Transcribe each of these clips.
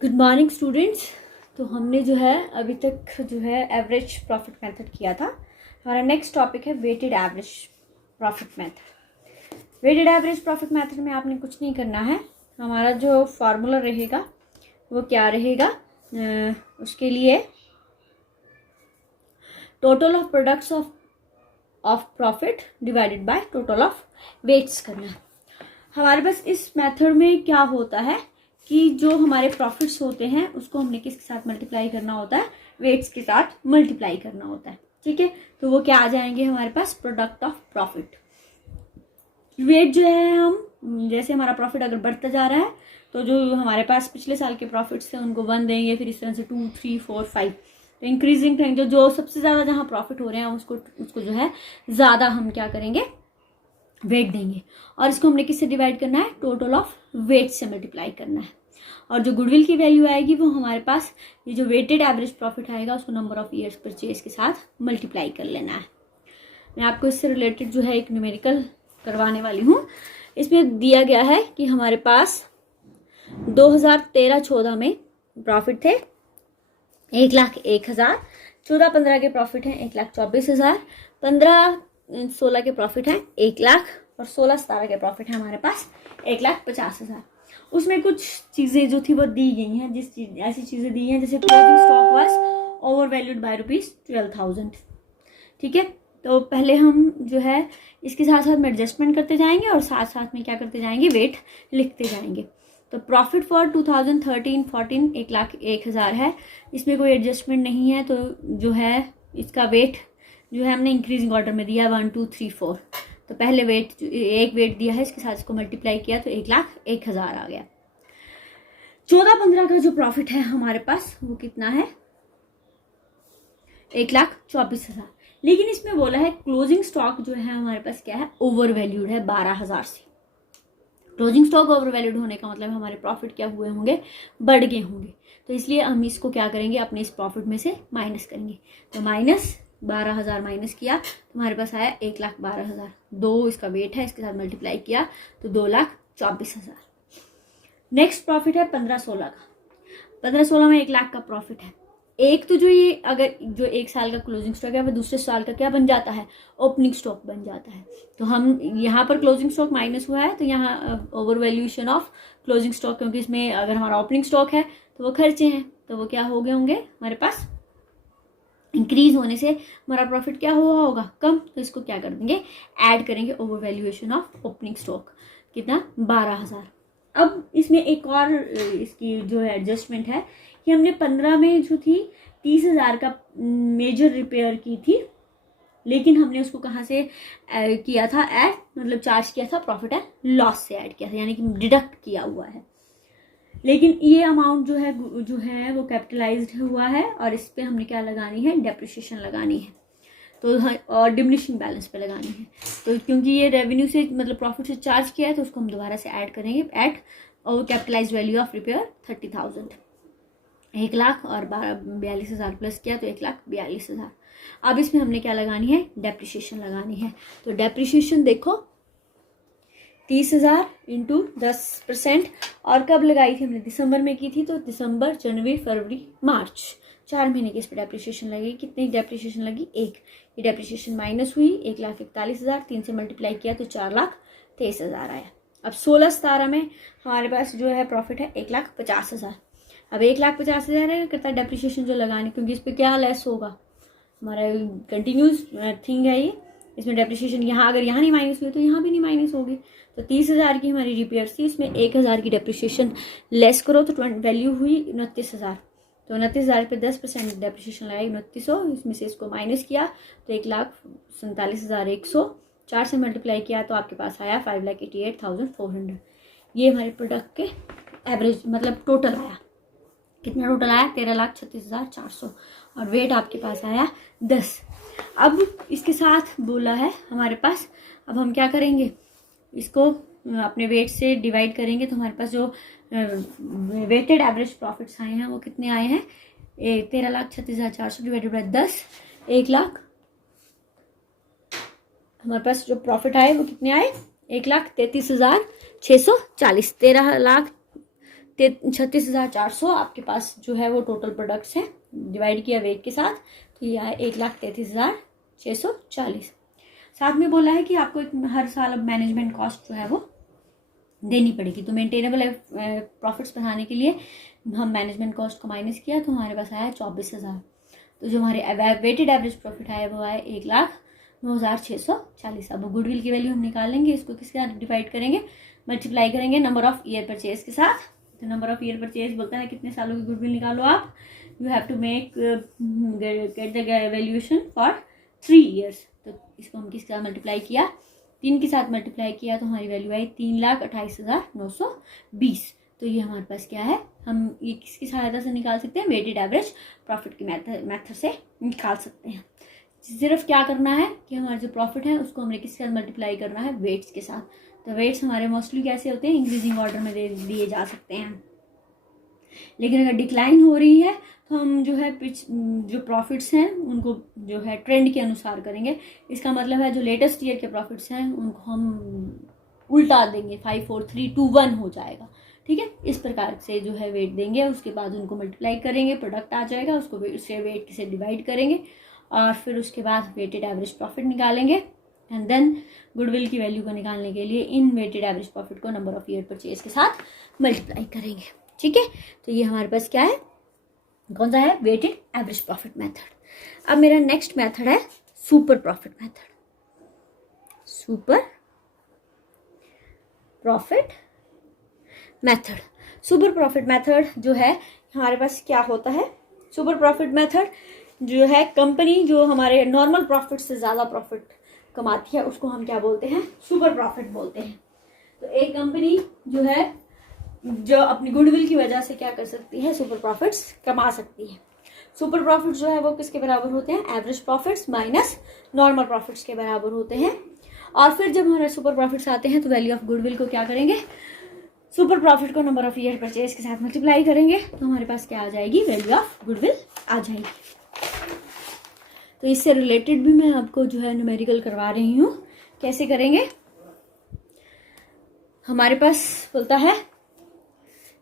Good morning students. तो हमने जो है अभी तक जो है एवरेज प्रॉफिट मेथड किया था। हमारा नेक्स्ट टॉपिक है weighted average profit method. Weighted average profit method में आपने कुछ नहीं करना है। हमारा जो फार्मूला रहेगा वो क्या रहेगा, उसके लिए total of products of profit divided by total of weights करना है। हमारे पास इस मेथड में क्या होता है कि जो हमारे प्रॉफिट्स होते हैं उसको हमने किसके साथ मल्टीप्लाई करना होता है, वेट्स के साथ मल्टीप्लाई करना होता है। ठीक है, तो वो क्या आ जाएंगे हमारे पास, प्रोडक्ट ऑफ प्रॉफिट। वेट जो है, हम जैसे हमारा प्रॉफिट अगर बढ़ता जा रहा है तो जो हमारे पास पिछले साल के प्रॉफिट्स थे उनको 1 देंगे, फिर इस तरह से 2, 3, 4, 5 तो इंक्रीजिंग रहेंगे। जो सबसे ज्यादा जहां प्रॉफिट हो रहे हैं उसको जो है ज्यादा हम क्या करेंगे, वेट देंगे। और इसको हमने किससे डिवाइड करना है, टोटल ऑफ वेट से मल्टीप्लाई करना है। और जो गुडविल की वैल्यू आएगी वो हमारे पास ये जो वेटेड एवरेज प्रॉफिट आएगा उसको नंबर ऑफ ईयर्स परचेज के साथ मल्टीप्लाई कर लेना है। मैं आपको इससे रिलेटेड जो है एक न्यूमेरिकल करवाने वाली हूँ। इसमें दिया गया है कि हमारे पास 2013-14 में प्रॉफिट थे 1,01,000, 14-15 के प्रॉफिट हैं 1,24,000, 15-16 के प्रॉफिट हैं 1 लाख और 16-17 के प्रॉफिट है हमारे पास 1,50,000। उसमें कुछ चीजें जो थी वो दी गई हैं, ऐसी चीजें दी हैं जैसे closing stock was over valued bye ₹12,000। ठीक है, तो पहले हम जो है इसके साथ साथ में एडजस्टमेंट करते जाएंगे और साथ साथ में क्या करते जाएंगे, वेट लिखते जाएंगे। तो प्रॉफिट फॉर 2013-14 1,01,000 है, इसमें कोई एडजस्टमेंट नहीं है। तो जो है इसका वेट जो है हमने इंक्रीजिंग ऑर्डर में दिया 1, 2, 3, 4। तो पहले वेट एक वेट दिया है, इसके साथ इसको मल्टीप्लाई किया तो 1,01,000 आ गया। 14-15 का जो प्रॉफिट है हमारे पास वो कितना है, 1,24,000। लेकिन इसमें बोला है क्लोजिंग स्टॉक जो है हमारे पास क्या है, ओवर वैल्यूड है 12,000 से। क्लोजिंग स्टॉक ओवर वैल्यूड होने का मतलब हमारे प्रॉफिट क्या हुए होंगे, बढ़ गए होंगे। तो इसलिए हम इसको क्या करेंगे, अपने इस प्रॉफिट में से माइनस करेंगे। तो माइनस 12,000 माइनस किया तो हमारे पास आया 1,12,000। 2 इसका वेट है, इसके साथ मल्टीप्लाई किया तो 2,24,000। नेक्स्ट प्रॉफिट है 15-16 का। 15-16 में 1 लाख का प्रॉफिट है। एक तो जो ये अगर जो 1 साल का क्लोजिंग स्टॉक है वह दूसरे साल का क्या बन जाता है, ओपनिंग स्टॉक बन जाता है। तो हम यहाँ पर क्लोजिंग स्टॉक माइनस हुआ है तो यहाँ over valuation of closing stock, क्योंकि इसमें अगर हमारा ओपनिंग स्टॉक है तो वो खर्चे हैं, तो वो क्या हो गए होंगे हमारे पास, इंक्रीज होने से हमारा प्रॉफिट क्या हुआ होगा, कम। तो इसको क्या कर देंगे, ऐड करेंगे over valuation of opening stock, कितना, 12,000। अब इसमें एक और इसकी जो है एडजस्टमेंट है कि हमने 15 में जो थी 30,000 का मेजर रिपेयर की थी, लेकिन हमने उसको कहाँ से किया था, ऐड मतलब चार्ज किया था प्रॉफिट एंड लॉस से ऐड किया था, यानी कि डिडक्ट किया हुआ है। लेकिन ये अमाउंट जो है वो कैपिटलाइज्ड हुआ है और इस पे हमने क्या लगानी है, डेप्रिसिएशन लगानी है। तो और डिमिनिशिंग बैलेंस पे लगानी है। तो क्योंकि ये रेवेन्यू से मतलब प्रॉफिट से चार्ज किया है तो उसको हम दोबारा से ऐड करेंगे। ऐड और capitalise value of repair 30,000, 1 lakh और 42,000 प्लस किया तो 1,42,000। अब इसमें हमने क्या लगानी है, डेप्रिसिएशन लगानी है। तो डेप्रिसिएशन देखो 30,000 इंटू 10%। और कब लगाई थी हमने, दिसंबर में की थी। तो दिसंबर, जनवरी, फरवरी, मार्च 4 महीने की इस पर डेप्रिसिएशन लगेगी। कितनी डेप्रिसिएशन लगी, 1। ये डेप्रिसिएशन माइनस हुई 1,41,000, 3 से मल्टीप्लाई किया तो 4,23,000 आया। अब 16-17 में हमारे पास जो है प्रॉफिट है 1,50,000। अब 1,50,000 है, करता है डेप्रिसिएशन जो लगानी, क्योंकि इस पर क्या लेस होगा, हमारा कंटिन्यूस थिंग है ये। इसमें डेप्रिसिएशन यहाँ अगर यहाँ नहीं माइनस हुई तो यहाँ भी नहीं माइनस होगी। तो 30,000 की हमारी रिपेयर थी, इसमें 1,000 की डेप्रिसिएशन लेस करो तो वैल्यू हुई 29,000। तो 29,000 पे 10% डेप्रिसिएशन लगाई 2900, इसमें से इसको माइनस किया तो 1,47,100। 4 से मल्टीप्लाई किया तो आपके पास आया 5,88,400। ये हमारे प्रोडक्ट के एवरेज मतलब टोटल आया। कितना टोटल आया, 13,36,400। और वेट आपके पास आया 10। अब इसके साथ बोला है हमारे पास, अब हम क्या करेंगे, इसको अपने वेट से डिवाइड करेंगे तो हमारे पास जो वेटेड एवरेज प्रॉफिट्स आए हैं वो कितने आए हैं, 13,36,400 डिवाइडेड बाय 10, 1 लाख। हमारे पास जो प्रॉफिट आए वो कितने आए, 1,33,640। 36,400 आपके पास जो है वो टोटल प्रोडक्ट्स हैं, डिवाइड किया वेट के साथ तो ये आया 1,33,640। साथ में बोला है कि आपको हर साल अब मैनेजमेंट कॉस्ट जो है वो देनी पड़ेगी। तो मेंटेनेबल प्रॉफिट्स बढ़ाने के लिए हम मैनेजमेंट कॉस्ट को माइनस किया तो हमारे पास आया 24,000। तो जो हमारे वेटेड एवरेज प्रॉफिट आया वो आया 1,09,640। अब गुडविल की वैल्यू हम निकालेंगे, इसको किसके साथ डिवाइड करेंगे, मल्टीप्लाई करेंगे नंबर ऑफ ईयर परचेज के साथ। तो नंबर ऑफ ईयर परचेज बोलता है कितने सालों की गुडविल निकालो आप, you have to make get the valuation for 3 years. तो इसको हम किसके साथ मल्टीप्लाई किया, 3 के साथ मल्टीप्लाई किया तो हमारी वैल्यू आई 3,28,920। तो ये हमारे पास क्या है, हम ये किसकी सहायता से निकाल सकते हैं, वेटेड एवरेज प्रॉफिट की मेथड से निकाल सकते हैं। सिर्फ क्या करना है कि हमारे जो प्रॉफिट है उसको हमने किसके साथ मल्टीप्लाई करना है, वेट्स के साथ। तो वेट्स हमारे मोस्टली कैसे होते हैं, इंक्रीजिंग ऑर्डर में दिए जा सकते हैं। लेकिन अगर डिक्लाइन हो रही है तो हम जो है जो प्रॉफिट्स हैं उनको जो है ट्रेंड के अनुसार करेंगे। इसका मतलब है जो लेटेस्ट ईयर के प्रॉफिट्स हैं उनको हम उल्टा देंगे, 5 4 3 2 1 हो जाएगा, ठीक है। इस प्रकार से जो है वेट देंगे, उसके बाद उनको मल्टीप्लाई करेंगे, प्रोडक्ट आ जाएगा, उसको उससे वेट से डिवाइड करेंगे और फिर उसके बाद वेटेड एवरेज प्रॉफिट निकालेंगे। एंड देन गुडविल की वैल्यू को निकालने के लिए इन वेटेड एवरेज प्रॉफिट को नंबर ऑफ ईयर परचेज के साथ मल्टीप्लाई करेंगे, ठीक है। तो ये हमारे पास क्या है, कौन सा है, वेटेड एवरेज प्रॉफिट मेथड। अब मेरा नेक्स्ट मेथड है super profit method. Super profit method, super profit method जो है हमारे पास क्या होता है, सुपर प्रॉफिट मेथड जो है कंपनी जो हमारे नॉर्मल प्रॉफिट से ज़्यादा प्रॉफिट कमाती है उसको हम क्या बोलते हैं, सुपर प्रॉफिट बोलते हैं। तो एक कंपनी जो है जो अपनी गुडविल की वजह से क्या कर सकती है, सुपर प्रॉफिट्स कमा सकती है। सुपर प्रॉफिट जो है वो किसके बराबर होते हैं, average profits minus normal profits के बराबर होते हैं। और फिर जब हमारे सुपर प्रॉफिट्स आते हैं तो वैल्यू ऑफ गुडविल को क्या करेंगे, सुपर प्रॉफिट को नंबर ऑफ ईयर परचेज के साथ मल्टीप्लाई करेंगे तो हमारे पास क्या आ जाएगी, वैल्यू ऑफ गुडविल आ जाएगी। तो इससे रिलेटेड भी मैं आपको जो है न्यूमेरिकल करवा रही हूँ। कैसे करेंगे, हमारे पास बोलता है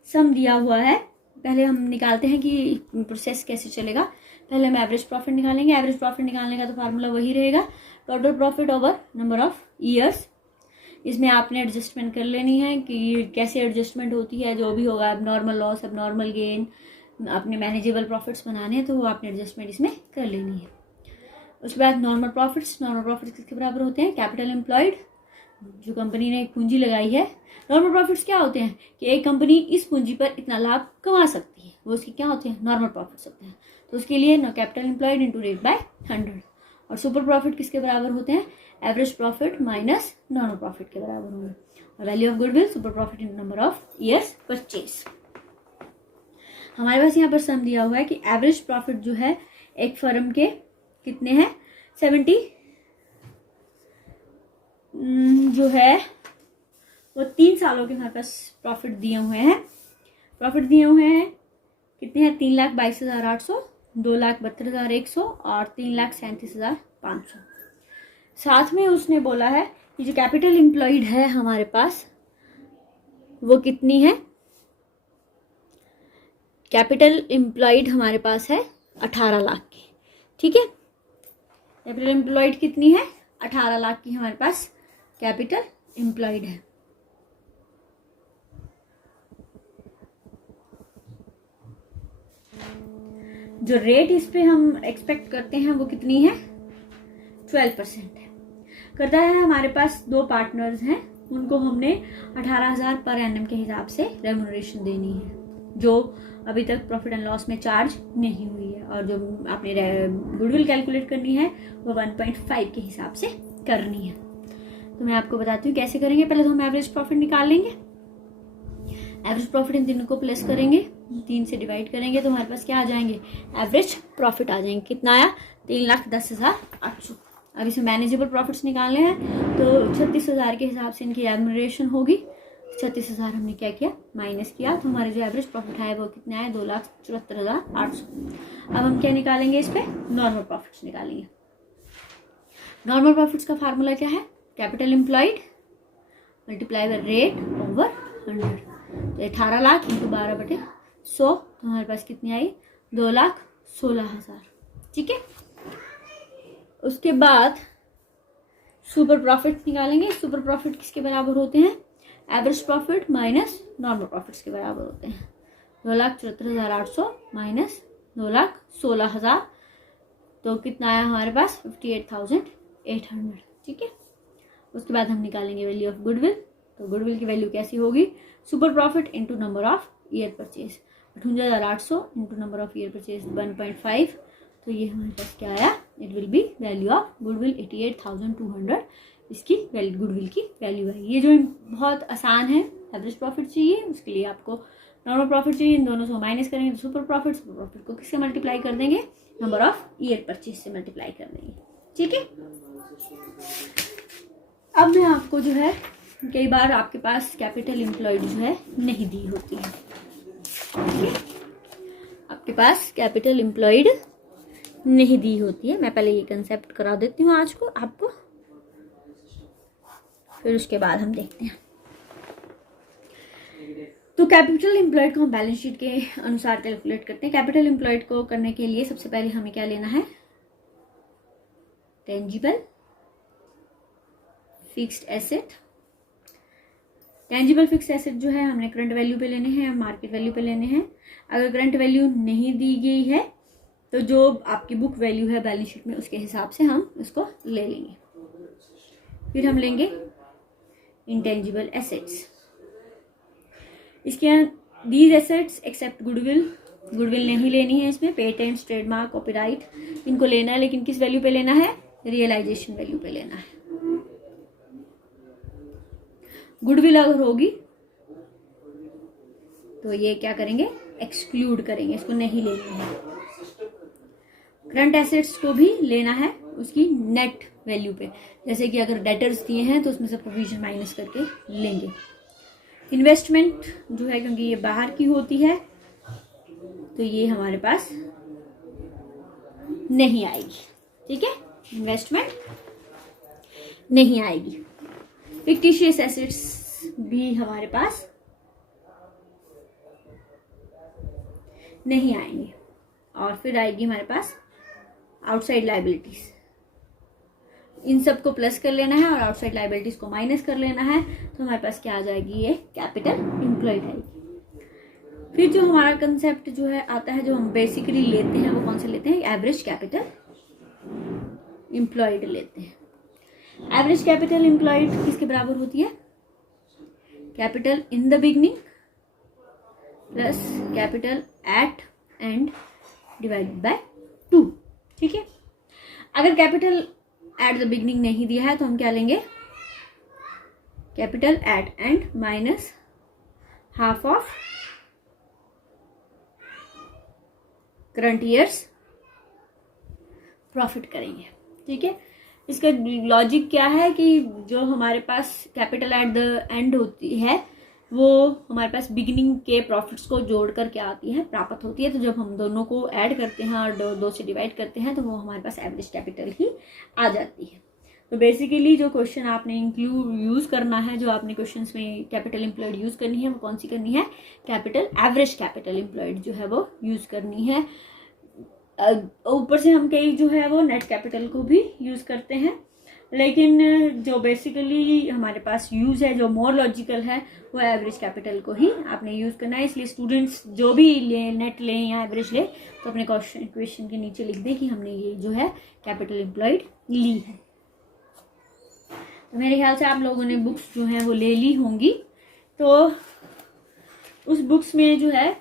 सम दिया हुआ है, पहले हम निकालते हैं कि प्रोसेस कैसे चलेगा। पहले हम एवरेज प्रॉफिट निकालेंगे, एवरेज प्रॉफिट निकालने का तो फार्मूला वही रहेगा, total profit over number of years. इसमें आपने एडजस्टमेंट कर लेनी है कि कैसे एडजस्टमेंट होती है, जो भी होगा, अब नॉर्मल लॉस, अब नॉर्मल गेन, अपने मैनेजेबल प्रॉफिट्स बनाने हैं तो वो आपने एडजस्टमेंट इसमें कर लेनी है। उसके बाद नॉर्मल प्रॉफिट्स, नॉर्मल प्रॉफिट्स किसके बराबर होते हैं, कैपिटल एम्प्लॉयड, जो कंपनी ने पूंजी लगाई है। नॉर्मल प्रॉफिट्स क्या होते हैं कि एक कंपनी इस पूंजी पर इतना लाभ कमा सकती है, वो उसके क्या होते हैं, नॉर्मल प्रॉफिट्स होते हैं। तो उसके लिए capital employed into rate by 100। और सुपर प्रॉफिट किसके बराबर होते हैं, average profit minus normal profit के बराबर होंगे। और value of goodwill super profit into number of years purchase. हमारे पास यहाँ पर सम दिया हुआ है कि एवरेज प्रॉफिट जो है एक फर्म के कितने हैं, 70 जो है वो 3 सालों के हमारे पास प्रॉफिट दिए हुए हैं। प्रॉफिट दिए हुए हैं कितने हैं, 3,22,800, 2,72,100 और 3,37,500। साथ में उसने बोला है कि जो कैपिटल एम्प्लॉयड है हमारे पास वो कितनी है, कैपिटल एम्प्लॉयड हमारे पास है 18 लाख की, ठीक है। कैपिटल एम्प्लॉयड कितनी है, 18 लाख की हमारे पास कैपिटल एम्प्लॉयड है। जो रेट इस पे हम एक्सपेक्ट करते हैं वो कितनी है, 12% है। करता है हमारे पास 2 पार्टनर्स हैं, उनको हमने 18,000 पर एनम के हिसाब से रेम्यूनरेशन देनी है, जो अभी तक प्रॉफिट एंड लॉस में चार्ज नहीं हुई है। और जो आपने गुडविल कैलकुलेट करनी है वो 1.5 के हिसाब से करनी है। तो मैं आपको बताती हूँ कैसे करेंगे। पहले तो हम एवरेज प्रॉफिट निकाल लेंगे, एवरेज प्रॉफिट इन तीनों को प्लस करेंगे, 3 से डिवाइड करेंगे तो हमारे पास क्या आ जाएंगे, एवरेज प्रॉफिट आ जाएंगे। कितना आया, 3,10,800। अब इसमें मैनेजेबल प्रॉफिट्स निकालने हैं तो 36,000 के हिसाब से इनकी रेम्यूनरेशन होगी। 36,000 हमने क्या किया, माइनस किया, तो हमारे जो एवरेज प्रॉफिट है वो कितना है, 2,74,800। अब हम क्या निकालेंगे, इस पे नॉर्मल प्रॉफिट्स निकालेंगे। नॉर्मल प्रॉफिट्स का फार्मूला क्या है, capital employed multiply by rate over 100। तो 18 लाख इंटू 12/100, तो हमारे पास कितनी आई, 2,16,000। ठीक है, उसके बाद सुपर प्रॉफिट निकालेंगे। सुपर प्रॉफिट किसके बराबर होते हैं, average profit minus normal profits के बराबर होते हैं। 2,74,800 माइनस 2,16,000, तो कितना आया हमारे पास, 58,800। ठीक है, उसके बाद हम निकालेंगे वैल्यू ऑफ गुडविल। तो गुडविल की वैल्यू कैसी होगी, super profit into number of year purchase, 58,800 into number of year purchase 1.5, तो ये हमारे पास क्या आया, it will be value of goodwill 88,200, इसकी गुडविल की वैल्यू है। ये जो बहुत आसान है, एवरेज प्रॉफिट चाहिए, उसके लिए आपको नॉर्मल प्रॉफिट चाहिए, इन दोनों से माइनस करेंगे तो सुपर प्रॉफिट को किससे मल्टीप्लाई कर देंगे, नंबर ऑफ ईयर परचेज से मल्टीप्लाई कर देंगे। ठीक है, अब मैं आपको जो है, कई बार आपके पास कैपिटल एम्प्लॉयड जो है नहीं दी होती है। ठीक है, आपके पास कैपिटल एम्प्लॉयड नहीं दी होती है। मैं पहले ये कंसेप्ट करा देती हूँ आज को आपको, फिर उसके बाद हम देखते हैं। तो कैपिटल एम्प्लॉयड को हम बैलेंस शीट के अनुसार कैलकुलेट करते हैं। कैपिटल एम्प्लॉयड को करने के लिए सबसे पहले हमें क्या लेना है, tangible fixed asset. Tangible fixed asset जो है हमने करंट वैल्यू पे लेने हैं, मार्केट वैल्यू पे लेने हैं। अगर करंट वैल्यू नहीं दी गई है तो जो आपकी बुक वैल्यू है बैलेंस शीट में, उसके हिसाब से हम इसको ले लेंगे। फिर हम लेंगे इंटेंजिबल एसेट्स। इसके these assets except goodwill, goodwill नहीं लेनी है इसमें, पेटेंट्स, ट्रेडमार्क, कॉपीराइट, इनको लेना है, लेकिन किस वैल्यू पे लेना है, रियलाइजेशन वैल्यू पे लेना है। गुडविल अगर होगी तो ये क्या करेंगे, एक्सक्लूड करेंगे, इसको नहीं लेनी है। करंट एसेट्स को भी लेना है उसकी नेट वैल्यू पे, जैसे कि अगर डेटर्स दिए हैं तो उसमें से प्रोविजन माइनस करके लेंगे। इन्वेस्टमेंट जो है, क्योंकि ये बाहर की होती है तो ये हमारे पास नहीं आएगी। ठीक है, इन्वेस्टमेंट नहीं आएगी। फिक्टिशियस एसेट्स भी हमारे पास नहीं आएंगे। और फिर आएगी हमारे पास आउटसाइड लायबिलिटीज, इन सबको प्लस कर लेना है और आउटसाइड लायबिलिटीज को माइनस कर लेना है, तो हमारे पास क्या आ जाएगी, ये कैपिटल एम्प्लॉयड आएगी। फिर जो हमारा कंसेप्ट जो है आता है, जो हम बेसिकली लेते हैं, वो कौन सा लेते हैं, एवरेज कैपिटल एम्प्लॉयड लेते हैं। एवरेज कैपिटल एम्प्लॉयड किसके बराबर होती है, capital in the beginning plus capital eight and divided by 2। ठीक है, अगर कैपिटल एट द बिगनिंग नहीं दिया है तो हम क्या लेंगे, capital eight and minus half of current years profit करेंगे। ठीक है, इसका लॉजिक क्या है कि जो हमारे पास कैपिटल एट द एंड होती है वो हमारे पास बिगिनिंग के प्रॉफिट्स को जोड़ कर क्या आती है, प्राप्त होती है। तो जब हम दोनों को ऐड करते हैं और दो से डिवाइड करते हैं तो वो हमारे पास एवरेज कैपिटल ही आ जाती है। तो बेसिकली जो क्वेश्चन आपने यूज करना है, जो आपने क्वेश्चंस में कैपिटल एम्प्लॉयड यूज करनी है, वो कौन सी करनी है, कैपिटल एवरेज कैपिटल एम्प्लॉयड जो है वो यूज करनी है। ऊपर से हम कई जो है वो नेट कैपिटल को भी यूज करते हैं, लेकिन जो बेसिकली हमारे पास यूज है, जो मोर लॉजिकल है, वो एवरेज कैपिटल को ही आपने यूज करना है। इसलिए स्टूडेंट्स जो भी ले, नेट लें या एवरेज ले, तो अपने क्वेश्चन के नीचे लिख दें कि हमने ये जो है कैपिटल एम्प्लॉयड ली है। तो मेरे ख्याल से आप लोगों ने बुक्स जो है वो ले ली होंगी। तो उस बुक्स में जो है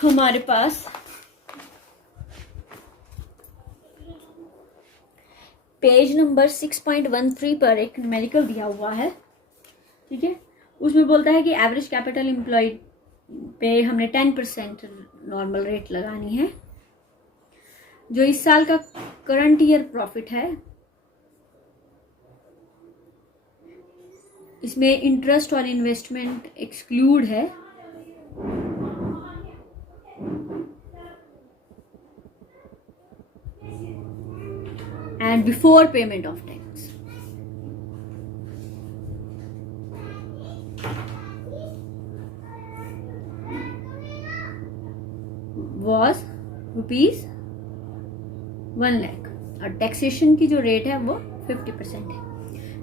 हमारे पास पेज नंबर 6.13 पर एक न्यूमेरिकल दिया हुआ है। ठीक है, उसमें बोलता है कि एवरेज कैपिटल एम्प्लॉयड पे हमने 10% नॉर्मल रेट लगानी है। जो इस साल का करंट ईयर प्रॉफिट है, इसमें इंटरेस्ट और इन्वेस्टमेंट एक्सक्लूड है। And before payment of tax was ₹1,00,000 और टैक्सेशन की जो रेट है वो 50% है।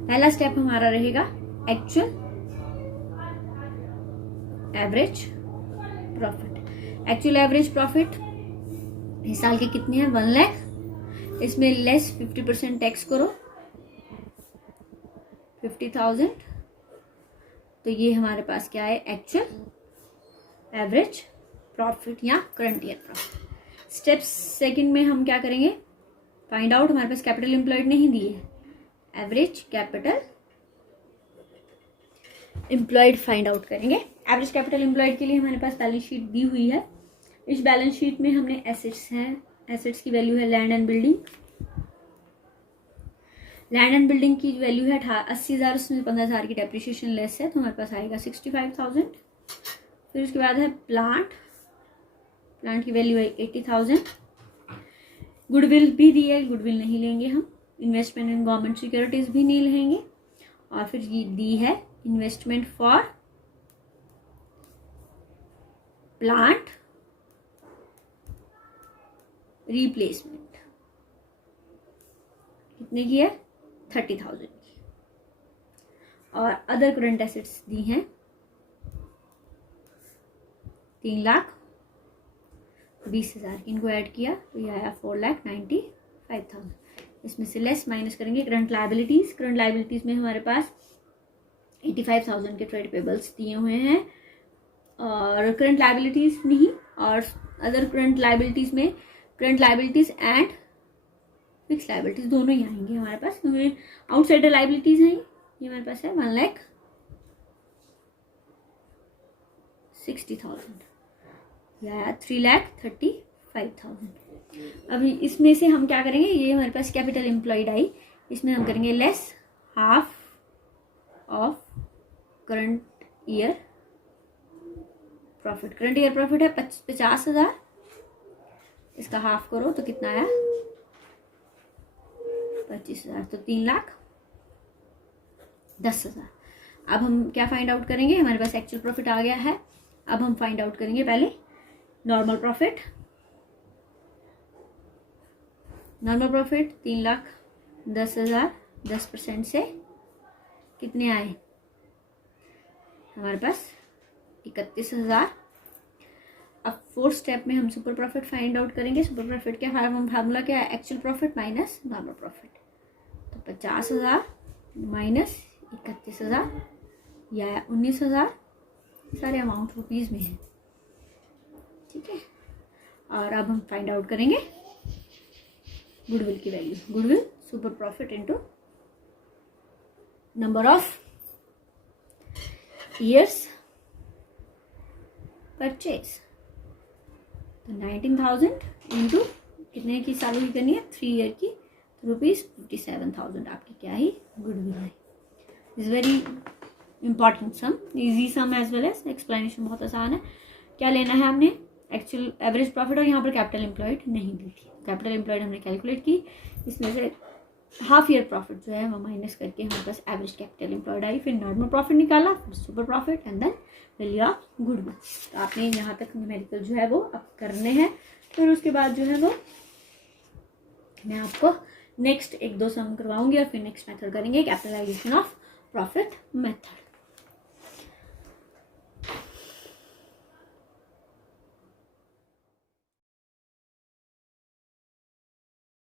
पहला स्टेप हमारा रहेगा actual average profit. Actual average profit इस साल के कितने हैं? 1,00,000। इसमें लेस 50% टैक्स करो, 50,000। तो ये हमारे पास क्या है? एक्चुअल एवरेज प्रॉफिट या current year profit. Step second में हम क्या करेंगे? Find out. हमारे पास कैपिटल एम्प्लॉयड नहीं दी है, average capital employed find out करेंगे। एवरेज कैपिटल एम्प्लॉयड के लिए हमारे पास बैलेंस शीट दी हुई है। इस बैलेंस शीट में हमने एसेट्स हैं, एसेट्स की वैल्यू है land and building. Land and building की वैल्यू है 80,000, उसमें 15,000 की डेप्रिसिएशन लेस है, तो हमारे पास आएगा 65,000। फिर उसके बाद है प्लांट की वैल्यू है 80,000। गुडविल भी दी है, गुडविल नहीं लेंगे हम। इन्वेस्टमेंट इन गवर्नमेंट सिक्योरिटीज भी नहीं लेंगे। और फिर ये दी है इन्वेस्टमेंट फॉर प्लांट रिप्लेसमेंट, कितने की है? 30,000 की। और अदर करंट एसेट्स दी हैं 3,20,000 की। इनको ऐड किया तो ये आया 4,95,000। इसमें से लेस माइनस करेंगे करंट लायबिलिटीज। करंट लायबिलिटीज में हमारे पास 85,000 के ट्रेड पेबल्स दिए हुए हैं, और करंट लायबिलिटीज नहीं, और अदर करंट लायबिलिटीज में current liabilities and fix liabilities दोनों ही आएंगे हमारे पास, क्योंकि आउटसाइडर लायबिलिटीज हैं। ये हमारे पास है 1,60,000 या 3,35,000। अभी इसमें से हम क्या करेंगे? ये हमारे पास कैपिटल एम्प्लॉयड आई, इसमें हम करेंगे less half of current year profit. Current year profit है 50,000, इसका हाफ करो तो कितना आया? 25,000, तो 3,10,000। अब हम क्या फाइंड आउट करेंगे? हमारे पास एक्चुअल प्रॉफिट आ गया है। अब हम फाइंड आउट करेंगे पहले नॉर्मल प्रॉफिट। नॉर्मल प्रॉफिट 3,10,000, 10% से कितने आए हमारे पास? 31,000। अब फोर्थ स्टेप में हम सुपर प्रॉफिट फाइंड आउट करेंगे। सुपर प्रॉफिट का फार्मूला क्या है? Actual profit minus normal profit. तो 50,000 माइनस 31,000 या 19,000। सारे अमाउंट रुपीज में है, ठीक है। और अब हम फाइंड आउट करेंगे गुडविल की value. Goodwill super profit into number of years purchase. तो 19,000 इंटू कितने की सालों की करनी है? 3 ईयर की, तो ₹57,000 आपकी क्या ही गुडविल है। Is very important sum, easy sum as well as explanation बहुत आसान है। क्या लेना है हमने? एक्चुअल एवरेज प्रॉफिट, और यहाँ पर कैपिटल एम्प्लॉयड नहीं दी थी। कैपिटल एम्प्लॉयड हमने कैलकुलेट की, इसमें से हाफ ईयर प्रॉफिट जो है वो माइनस करके हमारे पास एवरेज कैपिटल एम्प्लॉयड आई। फिर नॉर्मल प्रॉफिट निकाला, फिर super profit and then value of goodwill. तो आपने यहाँ तक न्यूमेरिकल जो है वो अब करने हैं। फिर उसके बाद जो है वो मैं आपको नेक्स्ट 1-2 सम करवाऊंगी, और फिर नेक्स्ट मेथड करेंगे कैपिटलाइजेशन ऑफ प्रॉफिट मेथड।